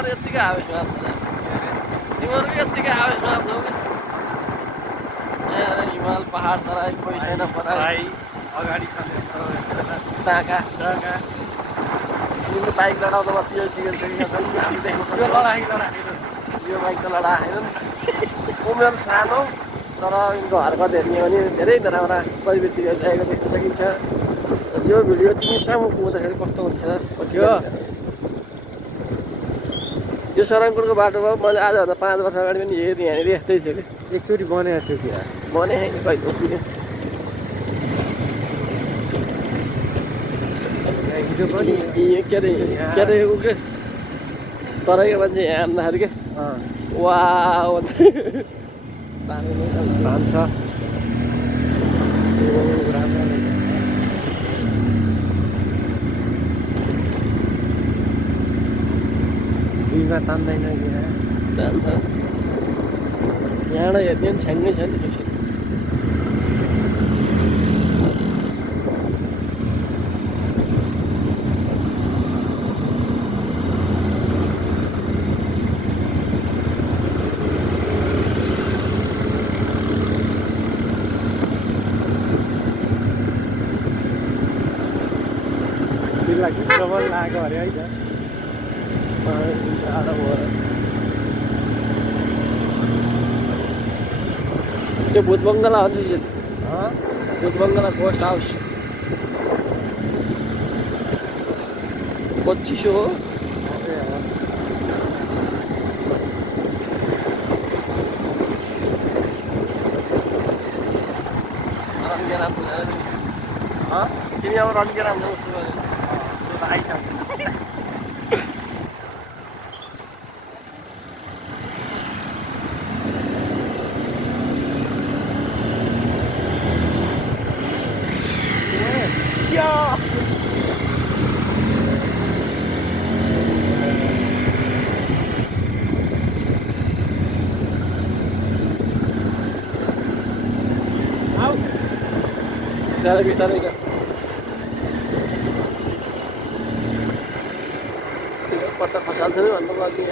तिमीहरू यत्तिकै आवेशमा तिमीहरू यत्तिकै आवेशमा छौ कि यहाँ हिमाल पहाड तराई कोही छैन पराई अगाडि छ ताका तिमीले बाइक लडाउँदा पिएचडी गरिसकेका छन् हामी देख्न सक्छौँ यो बाइक त लडा होइन उमेर सानो तर घर कतिहरू भने धेरै नराम्रा प्रवृत्ति गरिरहेको देख्न सकिन्छ यो भिडियो तिमी सामु पुग्दाखेरि कस्तो हुन्छ पछि यो सरङपुरको बाटोमा मैले आजभन्दा 5 वर्ष अगाडि पनि हेरेँ यहाँनिर यस्तै थियो कि एकचोटि बनेको थियो कि भने कहिले पुग्यो हिजो पनि के अरे ऊ के तराईको मान्छे यहाँ आउँदाखेरि के वा भान्छ दुईमा तान्दैन कि जान्छ यहाँबाट हेर्ने पनि छ्याङ्गै छ नि त्यसरी डबल लागेको अरे है त त्यो भूत बङ्गला हो नि भूत बङ्गला पोस्ट हाउस चिसो हो तिमी अब रन्के राम्रो जस्तो गर्यो आइसक्यो बिस्तारै बिस्तारै पट्टा खसाल्छ नि भन्नु पर्ने